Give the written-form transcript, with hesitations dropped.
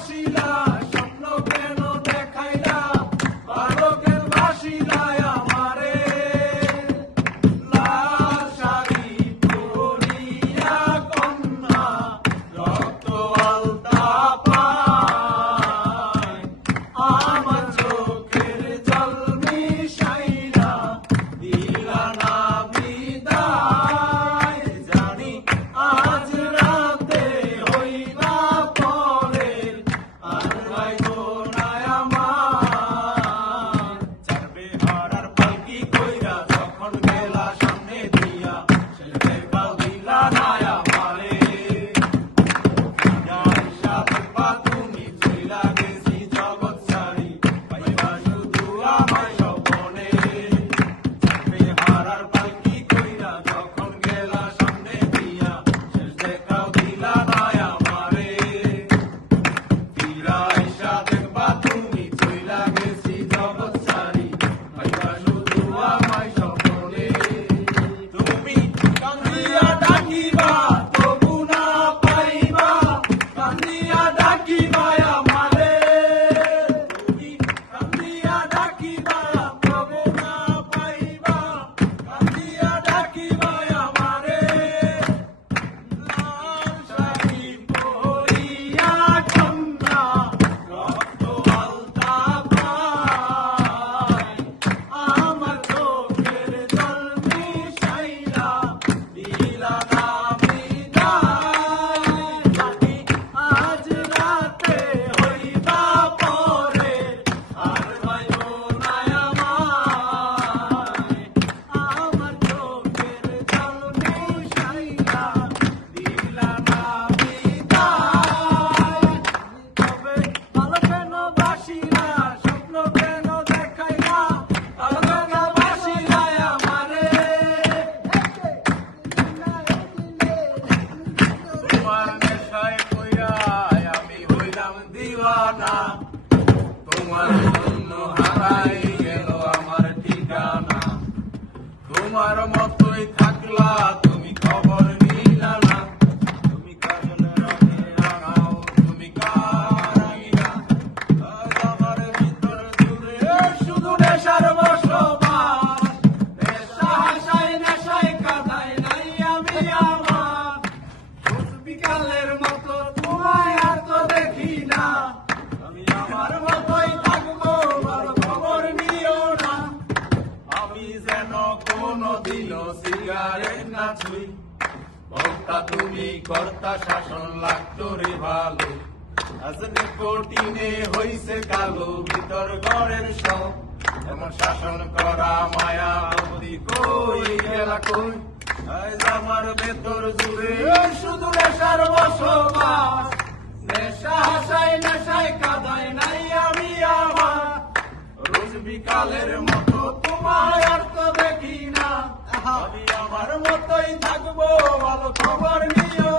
বাসিলা স্বপ্ন কেন দেখাইলা বালকের বাসিলা আমারে লাল শাড়ি পরিয়া কন্যা রক্ত আলতা পায় আমার চোখের জল মিশাইলা দিলা না বিদায় জানি আজ রাতে হইবা পরের আর হয়তো না আমার যাবে হারার পালকি কইরা যখন গেলা সামনে দিয়া শেষ দেখবাও দিলা না আমারে আয়সা দেখবা তুমি চইলা গেছি জগৎ ছাড়ি পাইবা শুধু আমায় স্বপনে যাবে হারার পালকি কইরা যখন গেলা সামনে দিয়া শেষ দেখাও দিলা না আমারে ফিরা আয়সা দেখবা তুমি চইলা গেছি জগৎ ছাড়ি পাইবা শুধু আমায় স্বপনে তুমি কান্দিয়া ডাকিবা তবু না পাইবা কান্দিয়া ডাকিবা আমারে তুমি কান্দিয়া ডাকিবা তবু না পাইবা কান্দিয়া ডাকিবা আমারে লাল শাড়ি পরিয়া কন্যা রক্ত আলতা পায় আমার চোখের জল মিশাইলা দিলা না বিদায় জানি আজ রাতে হইবা পরে আর হয়তো না আমায় আমার চোখের জল মিশাইলা দিলা না বিদায় তবে ভালো কেন বাসিলা স্বপ্ন কেন দেখাইলা ভালো কেন বাসিলা আমারে তোমার নেশায় কইরা আমি হইলাম দিওয়ানা তোমার জন্য হারাই গেল আমার ঠিকানা তোমার মতোই থাকলা তুমি খবর নিলা না তুমি কাজলে রঙে রাঙাও তুমি কারাইলা আজ আমার ভিতর জুড়ে শুধু নেশার বসবাস নেশা হাসায় নেশায় কাদায় নাই আমি আমার রোজ বিকালের মতো তোমায় আর তো দেখি না আমি আমার মতোই থাকবো ভালো খবর নিও না আমি যেন কোনদিনও সিগারেট না ছুই ভক্তা তুমি কর্তা শাসন লাগতো রে ভালো আজ নিকোটিনে হইছে কালো ভিতর ঘরের সব এমন শাসন করা মায়া মতি কই গেলা কই আজ আমার ভেতর জুড়ে শুধু নেশার বসবাস নেশা হাসায় নেশায় কাদায় নাই আমি আমার রোজ বিকালের মতো তোমায় আর তো দেখি না আমি আমার মতোই থাকবো ভালো খবর নিও